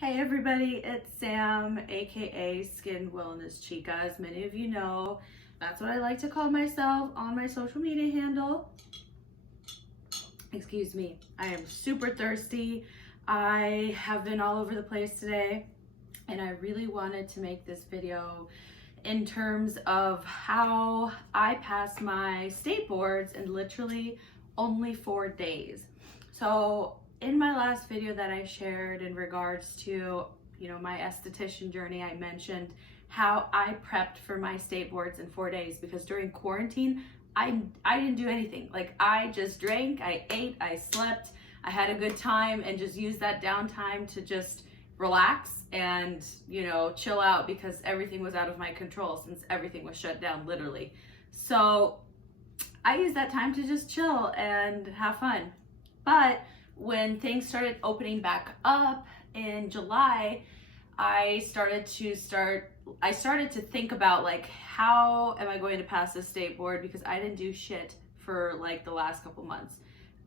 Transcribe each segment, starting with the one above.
Hey everybody, it's Sam, aka Skin Wellness Chicas. Many of you know that's what I like to call myself on my social media handle. Excuse me, I am super thirsty. I have been all over the place today, and I really wanted to make this video in terms of how I passed my state boards in literally only 4 days. So in my last video that I shared in regards to, my esthetician journey, I mentioned how I prepped for my state boards in 4 days because during quarantine, I didn't do anything. Like, I just drank, I ate, I slept, I had a good time, and just used that downtime to just relax and, chill out because everything was out of my control since everything was shut down, literally. So I used that time to just chill and have fun. But when things started opening back up in July, I started to think about, like, how am I going to pass this state board, because I didn't do shit for like the last couple months.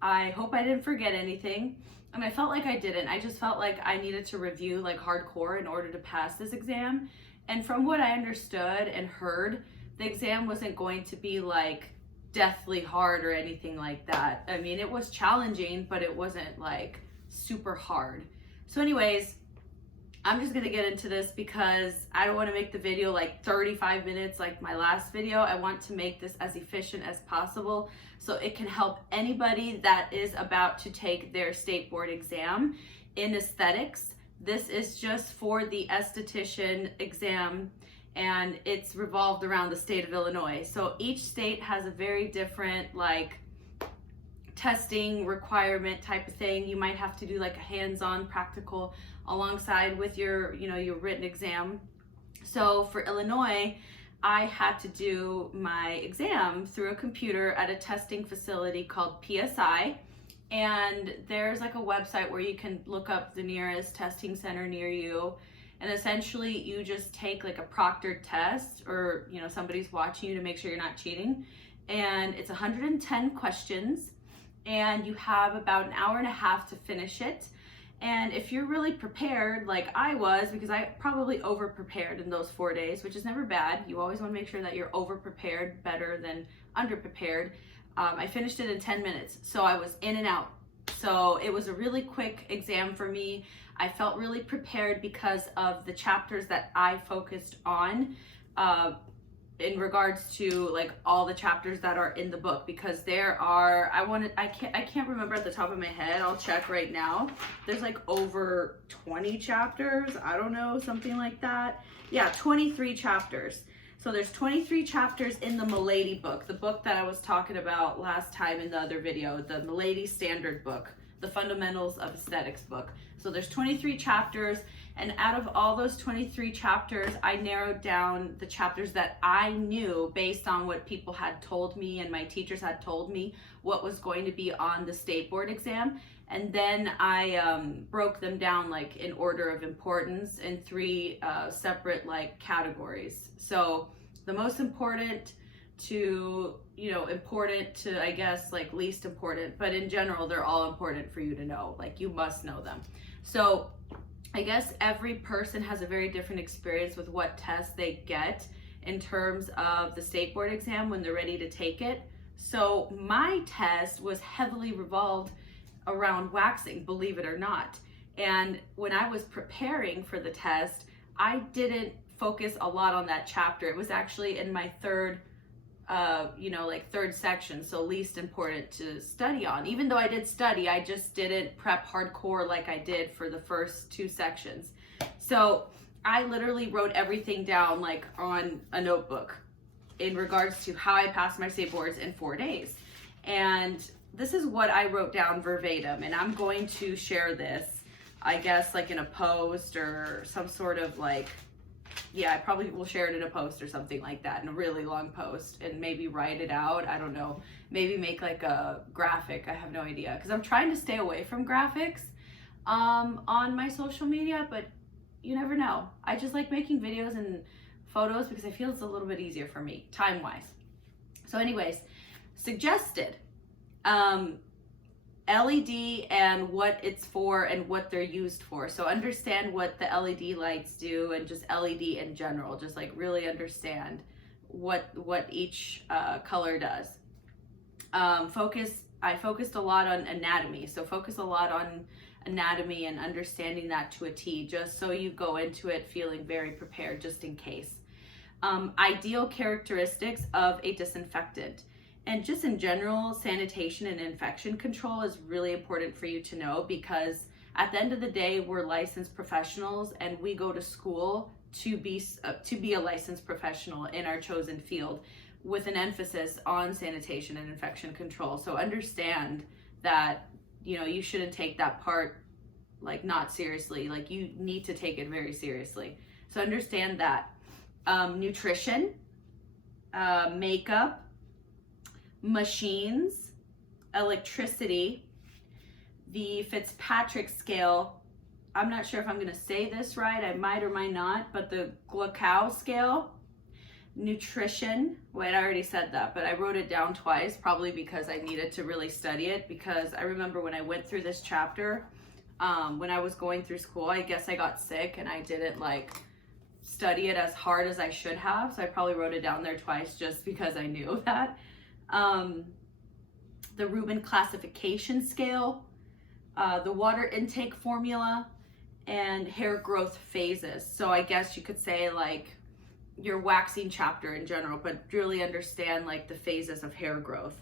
I hope I didn't forget anything, and I felt like I didn't. I just felt like I needed to review like hardcore in order to pass this exam. And from what I understood and heard, the exam wasn't going to be like deathly hard or anything like that. I mean, it was challenging, but it wasn't like super hard. So anyways, I'm just gonna get into this because I don't want to make the video like 35 minutes like my last video. I want to make this as efficient as possible so it can help anybody that is about to take their state board exam in aesthetics. This is just for the esthetician exam, and it's revolved around the state of Illinois. So each state has a very different like testing requirement type of thing. You might have to do like a hands-on practical alongside with your, your written exam. So for Illinois, I had to do my exam through a computer at a testing facility called PSI. And there's like a website where you can look up the nearest testing center near you. And essentially you just take like a proctored test, or, somebody's watching you to make sure you're not cheating. And it's 110 questions, and you have about an hour and a half to finish it. And if you're really prepared, like I was, because I probably over prepared in those 4 days, which is never bad. You always want to make sure that you're over prepared better than under prepared. I finished it in 10 minutes, so I was in and out. So it was a really quick exam for me. I felt really prepared because of the chapters that I focused on in regards to like all the chapters that are in the book, because there are, I can't remember at the top of my head. I'll check right now. There's like over 20 chapters. I don't know, something like that. Yeah, 23 chapters. So there's 23 chapters in the Milady book, the book that I was talking about last time in the other video, the Milady Standard book, the Fundamentals of Aesthetics book. So there's 23 chapters, and out of all those 23 chapters, I narrowed down the chapters that I knew based on what people had told me and my teachers had told me what was going to be on the state board exam. And then I broke them down like in order of importance in 3 separate like categories. So the most important to, important to, I guess, like least important, but in general, they're all important for you to know. Like, you must know them. So I guess every person has a very different experience with what tests they get in terms of the state board exam when they're ready to take it. So my test was heavily revolved around waxing, believe it or not. And when I was preparing for the test, I didn't focus a lot on that chapter. It was actually in my third section, so least important to study on. Even though I did study, I just didn't prep hardcore like I did for the first 2 sections. So I literally wrote everything down like on a notebook in regards to how I passed my state boards in 4 days. And this is what I wrote down verbatim, and I'm going to share this, I guess, like in a post or some sort of like, yeah, I probably will share it in a post or something like that, in a really long post, and maybe write it out. I don't know. Maybe make like a graphic. I have no idea, because I'm trying to stay away from graphics on my social media, but you never know. I just like making videos and photos because I feel it's a little bit easier for me, time-wise. So anyways, suggested. LED and what it's for and what they're used for. So understand what the LED lights do, and just LED in general, just like really understand what each color does. I focused a lot on anatomy, so focus a lot on anatomy and understanding that to a T, just so you go into it feeling very prepared, just in case. Ideal characteristics of a disinfectant. And just in general, sanitation and infection control is really important for you to know, because at the end of the day, we're licensed professionals and we go to school to be a licensed professional in our chosen field, with an emphasis on sanitation and infection control. So understand that, you know, you shouldn't take that part like not seriously. Like, you need to take it very seriously. So understand that. Nutrition, makeup, machines, electricity, the Fitzpatrick scale. I'm not sure if I'm going to say this right, I might or might not, but the Glowy scale, nutrition. Wait, I already said that, but I wrote it down twice, probably because I needed to really study it, because I remember when I went through this chapter, when I was going through school, I guess I got sick and I didn't like study it as hard as I should have, so I probably wrote it down there twice just because I knew that. The Rubin classification scale, the water intake formula, and hair growth phases. So I guess you could say like your waxing chapter in general, but really understand like the phases of hair growth.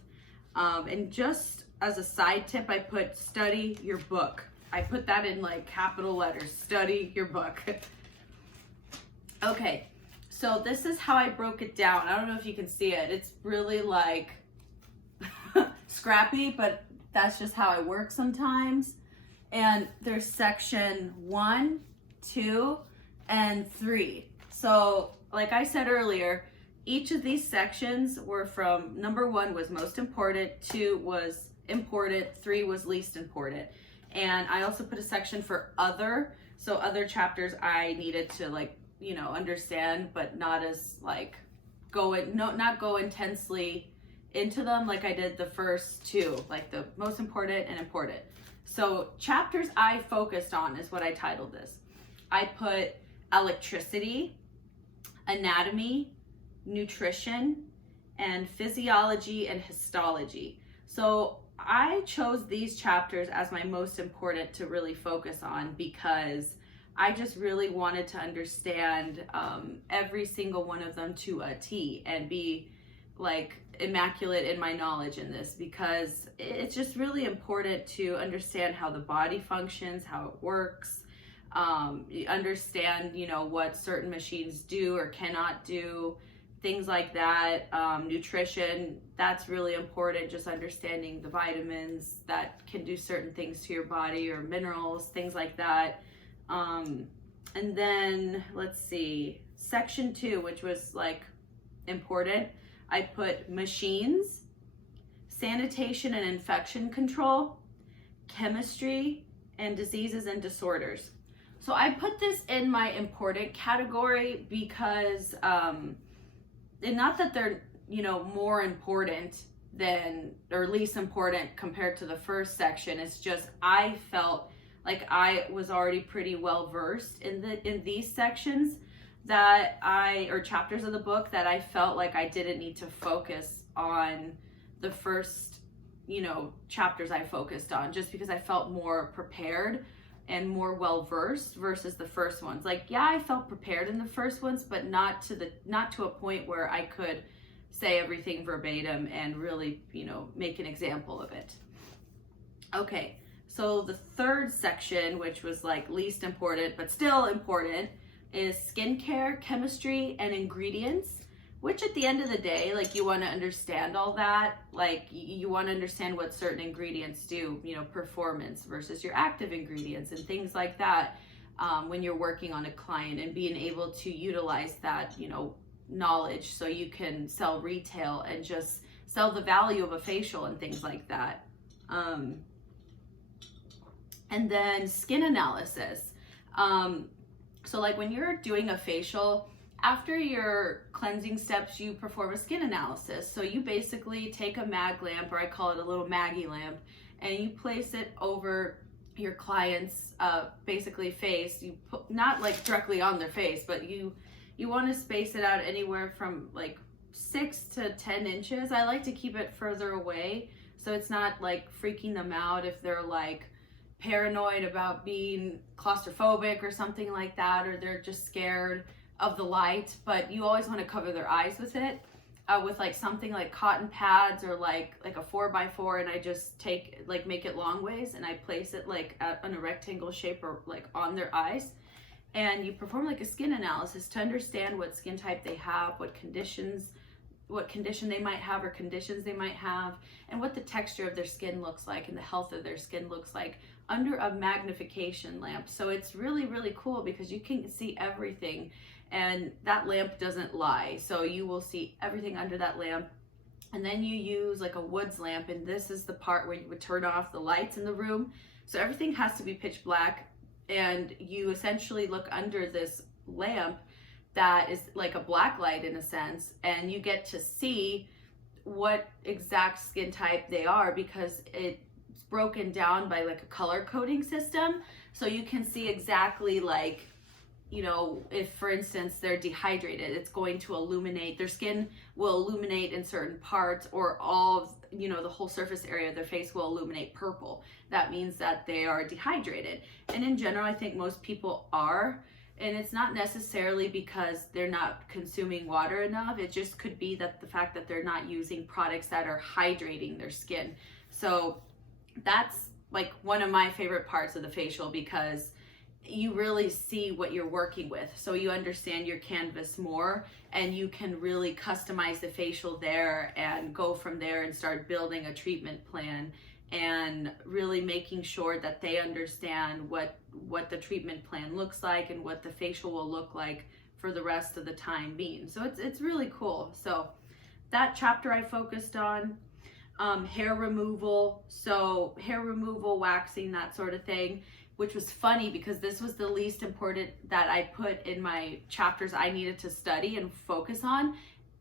And just as a side tip, I put study your book. I put that in like capital letters, study your book. Okay, so this is how I broke it down. I don't know if you can see it. It's really like scrappy, but that's just how I work sometimes. And there's section 1, 2, and 3. So like I said earlier, each of these sections were from number 1 was most important, 2 was important, 3 was least important. And I also put a section for other. So other chapters I needed to like, you know, understand, but not as like not go intensely into them like I did the first 2, like the most important and important. So chapters I focused on is what I titled this. I put electricity, anatomy, nutrition, and physiology and histology. So I chose these chapters as my most important to really focus on, because I just really wanted to understand every single one of them to a T and be like immaculate in my knowledge in this, because it's just really important to understand how the body functions, how it works, understand, you know, what certain machines do or cannot do, things like that. Nutrition, that's really important, just understanding the vitamins that can do certain things to your body, or minerals, things like that. And then let's see, section 2, which was like important, I put machines, sanitation and infection control, chemistry, and diseases and disorders. So I put this in my important category because, and not that they're, you know, more important than, or least important compared to the first section. It's just, I felt like I was already pretty well versed in these sections that or chapters of the book, that I felt like I didn't need to focus on the first, you know, chapters I focused on, just because I felt more prepared and more well versed versus the first ones. Like, yeah, I felt prepared in the first ones, but not to a point where I could say everything verbatim and really, you know, make an example of it. Okay, so the third section, which was like least important but still important, is skincare, chemistry, and ingredients, which at the end of the day, like, you want to understand all that. Like, you want to understand what certain ingredients do, you know, performance versus your active ingredients and things like that, when you're working on a client, and being able to utilize that, you know, knowledge so you can sell retail and just sell the value of a facial and things like that. And then skin analysis. So like when you're doing a facial, after your cleansing steps, you perform a skin analysis. So you basically take a mag lamp, or I call it a little Maggie lamp, and you place it over your client's basically face. You put, not like directly on their face, but you want to space it out anywhere from like 6 to 10 inches. I like to keep it further away so it's not like freaking them out if they're like paranoid about being claustrophobic or something like that, or they're just scared of the light. But you always want to cover their eyes with it, with like something like cotton pads or like a 4x4, and I just take like make it long ways and I place it like in a rectangle shape or like on their eyes. And you perform like a skin analysis to understand what skin type they have, what condition they might have or conditions they might have, and what the texture of their skin looks like and the health of their skin looks like under a magnification lamp. So it's really, really cool because you can see everything, and that lamp doesn't lie. So you will see everything under that lamp. And then you use like a woods lamp, and this is the part where you would turn off the lights in the room. So everything has to be pitch black, and you essentially look under this lamp that is like a black light in a sense, and you get to see what exact skin type they are because it's broken down by like a color coding system. So you can see exactly like, you know, if for instance they're dehydrated, it's going to illuminate, their skin will illuminate in certain parts, or all of, you know, the whole surface area of their face will illuminate purple. That means that they are dehydrated. And in general, I think most people are. And it's not necessarily because they're not consuming water enough. It just could be that the fact that they're not using products that are hydrating their skin. So that's like one of my favorite parts of the facial, because you really see what you're working with. So you understand your canvas more, and you can really customize the facial there and go from there and start building a treatment plan, and really making sure that they understand what the treatment plan looks like and what the facial will look like for the rest of the time being. So it's really cool. So that chapter I focused on. Hair removal, so hair removal, waxing, that sort of thing, which was funny because this was the least important that I put in my chapters I needed to study and focus on,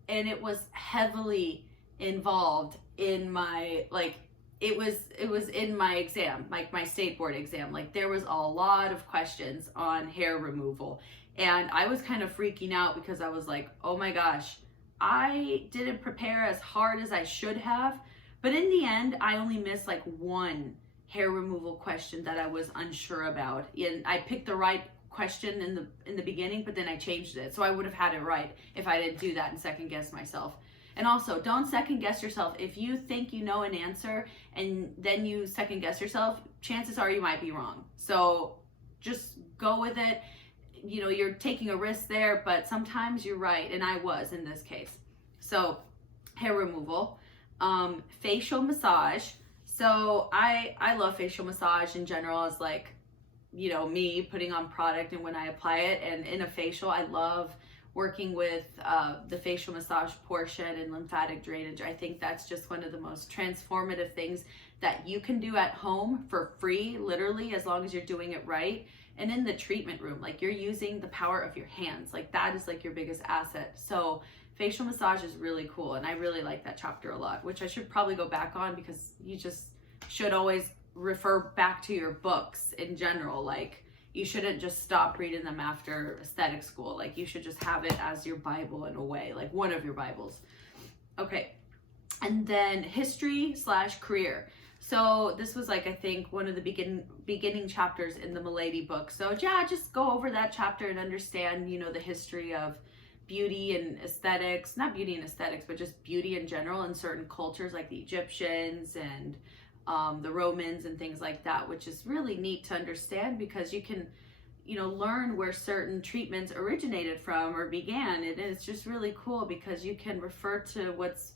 and it was heavily involved in my, like, it was in my exam, like my state board exam. Like there was a lot of questions on hair removal, and I was kind of freaking out because I was like, oh my gosh, I didn't prepare as hard as I should have. But in the end, I only missed like one hair removal question that I was unsure about, and I picked the right question in the beginning, but then I changed it, so I would have had it right if I didn't do that and second guess myself. And also, don't second guess yourself. If you think you know an answer and then you second guess yourself, chances are you might be wrong. So just go with it. You know, you're taking a risk there, but sometimes you're right, and I was in this case. So hair removal, facial massage. So I love facial massage in general, as like, you know, me putting on product and when I apply it. And in a facial, I love working with the facial massage portion and lymphatic drainage. I think that's just one of the most transformative things that you can do at home for free, literally, as long as you're doing it right. And in the treatment room, like you're using the power of your hands, like that is like your biggest asset. So facial massage is really cool, and I really like that chapter a lot, which I should probably go back on, because you just should always refer back to your books in general. Like you shouldn't just stop reading them after aesthetic school. Like you should just have it as your Bible in a way, like one of your Bibles. Okay, and then history / career. So this was like, I think, one of the beginning chapters in the Milady book. So yeah, just go over that chapter and understand, you know, the history of beauty and aesthetics, not beauty and aesthetics, but just beauty in general in certain cultures like the Egyptians and the Romans and things like that, which is really neat to understand, because you can, you know, learn where certain treatments originated from or began. And it's just really cool because you can refer to what's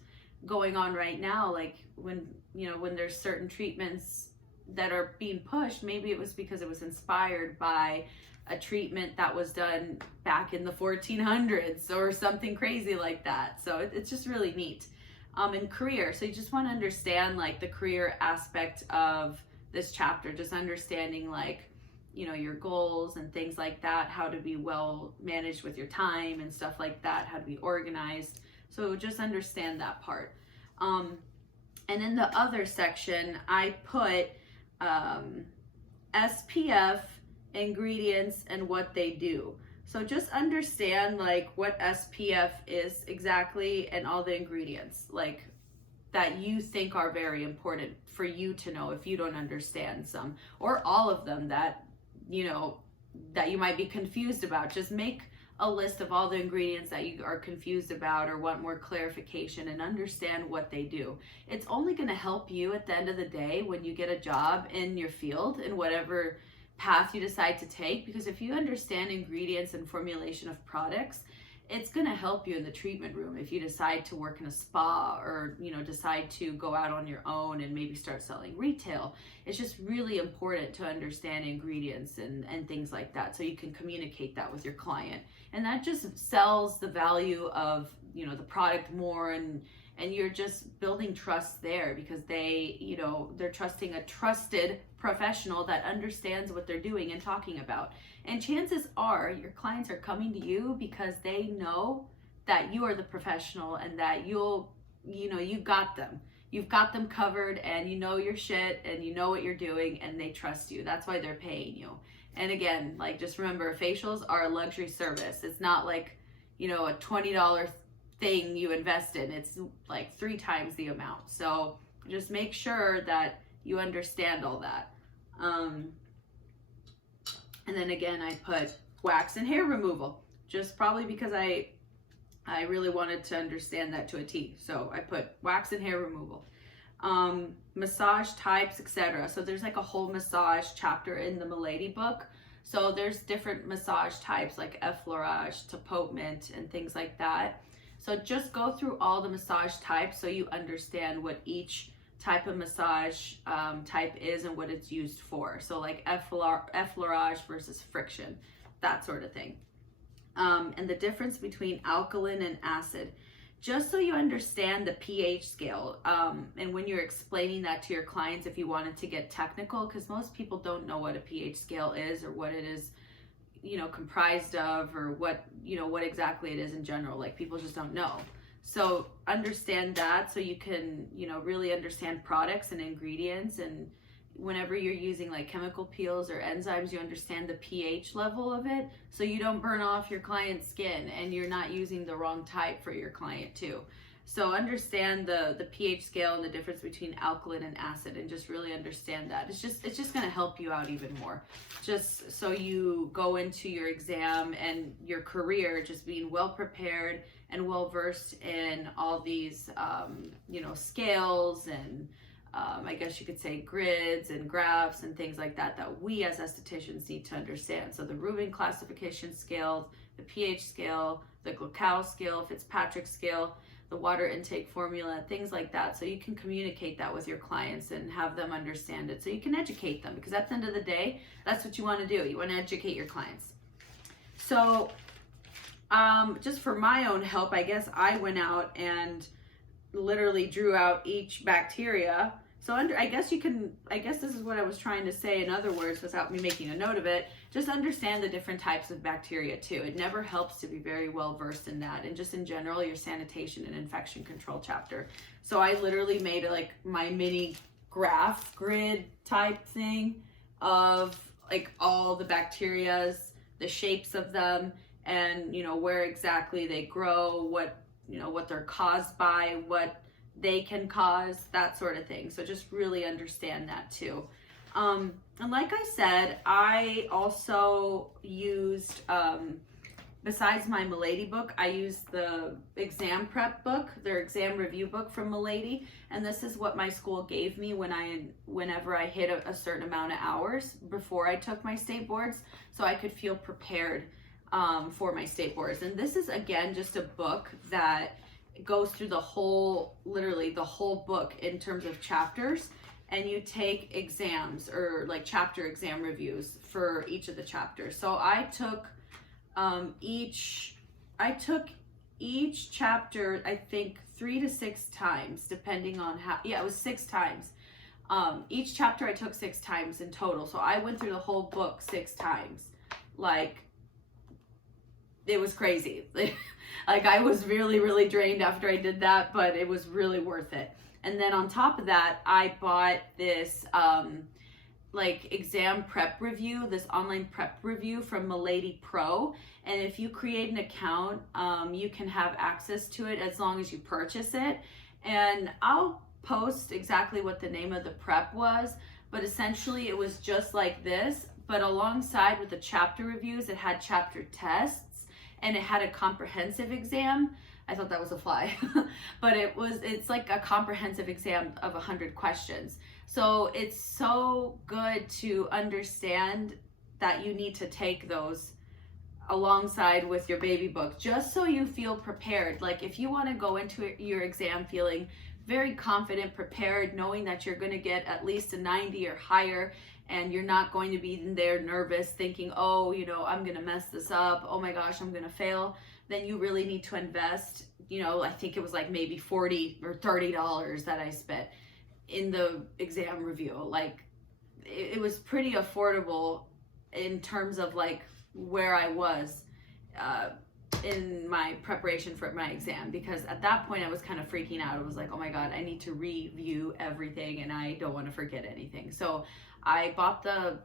going on right now. Like when, you know, when there's certain treatments that are being pushed, maybe it was because it was inspired by a treatment that was done back in the 1400s or something crazy like that. So it's just really neat. And career, so you just want to understand like the career aspect of this chapter, just understanding like, you know, your goals and things like that, how to be well managed with your time and stuff like that, how to be organized. So just understand that part. And in the other section, I put SPF, ingredients, and what they do. So just understand like what SPF is exactly and all the ingredients like that you think are very important for you to know if you don't understand some or all of them that that you might be confused about. Just make a list of all the ingredients that you are confused about or want more clarification, and understand what they do. It's only going to help you at the end of the day when you get a job in your field in whatever path you decide to take, because if you understand ingredients and formulation of products, it's going to help you in the treatment room if you decide to work in a spa or decide to go out on your own and maybe start selling retail. It's just really important to understand ingredients and things like that, so you can communicate that with your client, and that just sells the value of the product more, and you're just building trust there because they're trusting a trusted professional that understands what they're doing and talking about. And chances are your clients are coming to you because they know that you are the professional and that you got them. You've got them covered, and you know your shit, and you know what you're doing, and they trust you. That's why they're paying you. And again, like, just remember, facials are a luxury service. It's not like, a $20 thing you invest in. It's like 3 times the amount. So just make sure that you understand all that. And then again, I put wax and hair removal, just probably because I really wanted to understand that to a T. So I put wax and hair removal, massage types, etc. So there's like a whole massage chapter in the Milady book. So there's different massage types like effleurage, tapotement, and things like that. So just go through all the massage types so you understand what each type of massage type is and what it's used for. So like effleurage versus friction, that sort of thing. And the difference between alkaline and acid, just so you understand the pH scale. And when you're explaining that to your clients, if you wanted to get technical, because most people don't know what a pH scale is or what it is comprised of, or what exactly it is in general. Like, people just don't know. So understand that so you can, really understand products and ingredients. And whenever you're using like chemical peels or enzymes, you understand the pH level of it so you don't burn off your client's skin and you're not using the wrong type for your client too. So understand the pH scale and the difference between alkaline and acid, and just really understand that. It's just going to help you out even more, just so you go into your exam and your career just being well prepared and well versed in all these scales and I guess you could say grids and graphs and things like that we as estheticians need to understand. So the Rubin classification scale, the pH scale, the Glucow scale, Fitzpatrick scale, the water intake formula, things like that, so you can communicate that with your clients and have them understand it, so you can educate them, because at the end of the day, that's what you want to do. You want to educate your clients. So just for my own help, I guess I went out and literally drew out each bacteria. So I guess this is what I was trying to say in other words without me making a note of it. Just understand the different types of bacteria too. It never helps to be very well versed in that, and just in general, your sanitation and infection control chapter. So I literally made like my mini graph grid type thing of like all the bacterias, the shapes of them, and where exactly they grow, what they're caused by, what they can cause, that sort of thing. So just really understand that too. And like I said, I also used, besides my Milady book, I used the exam prep book, their exam review book from Milady. And this is what my school gave me whenever I hit a certain amount of hours before I took my state boards, so I could feel prepared for my state boards. And this is, again, just a book that goes through literally the whole book in terms of chapters, and you take exams or like chapter exam reviews for each of the chapters. So I took each chapter, I think 3 to 6 times, depending on it was 6 times. Each chapter I took 6 times in total. So I went through the whole book 6 times. Like, it was crazy. Like I was really, really drained after I did that, but it was really worth it. And then on top of that, I bought this like exam prep review, this online prep review from Milady Pro. And if you create an account, you can have access to it as long as you purchase it. And I'll post exactly what the name of the prep was, but essentially it was just like this, but alongside with the chapter reviews, it had chapter tests and it had a comprehensive exam. I thought that was a fly, but it's like a comprehensive exam of 100 questions. So it's so good to understand that you need to take those alongside with your baby book, just so you feel prepared. Like if you want to go into your exam feeling very confident, prepared, knowing that you're going to get at least a 90 or higher, and you're not going to be in there nervous thinking, oh, you know, I'm going to mess this up. Oh my gosh, I'm going to fail. Then you really need to invest, you know, I think it was like maybe $40 or $30 that I spent in the exam review. Like it was pretty affordable in terms of like where I was in my preparation for my exam, because at that point I was kind of freaking out. I was like, oh my God, I need to review everything and I don't want to forget anything. So I bought the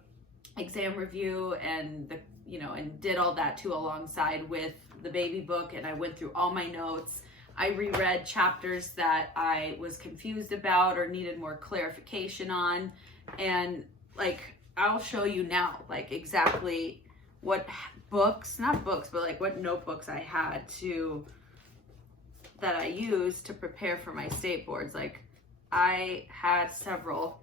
exam review and the, you know, and did all that too alongside with the baby book, and I went through all my notes. I reread chapters that I was confused about or needed more clarification on, and like I'll show you now like exactly what books, not books, but like what notebooks I had that I used to prepare for my state boards. Like I had several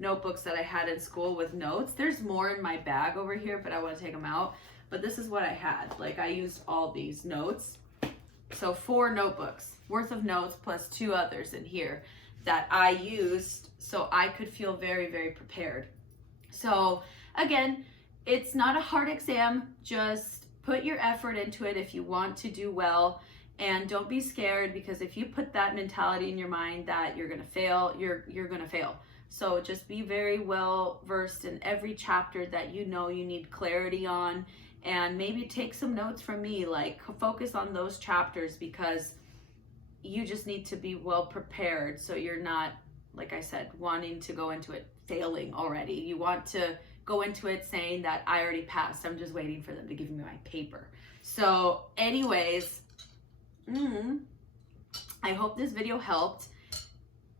notebooks that I had in school with notes. There's more in my bag over here, but I want to take them out. But this is what I had. Like I used all these notes. So 4 notebooks worth of notes plus 2 others in here that I used so I could feel very, very prepared. So again, it's not a hard exam. Just put your effort into it if you want to do well, and don't be scared, because if you put that mentality in your mind that you're going to fail, you're going to fail. So just be very well versed in every chapter that you know you need clarity on, and maybe take some notes from me, like focus on those chapters, because you just need to be well prepared so you're not, like I said, wanting to go into it failing already. You want to go into it saying that I already passed. I'm just waiting for them to give me my paper. So anyways, I hope this video helped.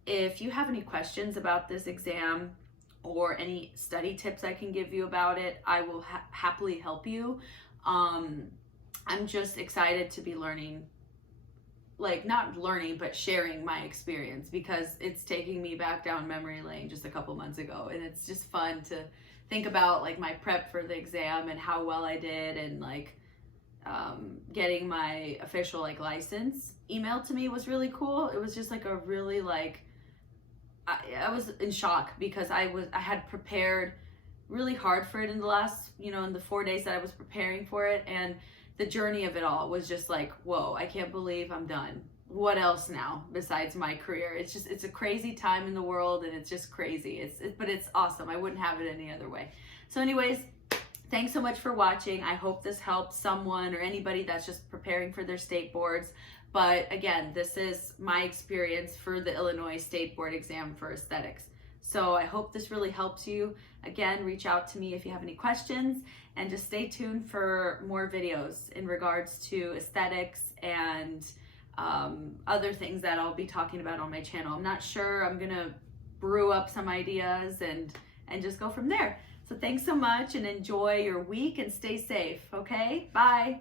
If you have any questions about this exam or any study tips I can give you about it, I will happily help you. I'm just excited to be learning, like not learning, but sharing my experience, because it's taking me back down memory lane just a couple months ago. And it's just fun to think about like my prep for the exam and how well I did, and like getting my official like license emailed to me was really cool. It was just like a really like, I was in shock, because I had prepared really hard for it in the last, you know, in the 4 days that I was preparing for it, and the journey of it all was just like, whoa, I can't believe I'm done. What else now besides my career? It's just, it's a crazy time in the world, and it's just crazy. But it's awesome. I wouldn't have it any other way. So anyways, thanks so much for watching. I hope this helps someone or anybody that's just preparing for their state boards. But again, this is my experience for the Illinois State Board exam for aesthetics. So I hope this really helps you. Again, reach out to me if you have any questions, and just stay tuned for more videos in regards to aesthetics and other things that I'll be talking about on my channel. I'm not sure. I'm gonna brew up some ideas and just go from there. So thanks so much, and enjoy your week and stay safe, okay? Bye.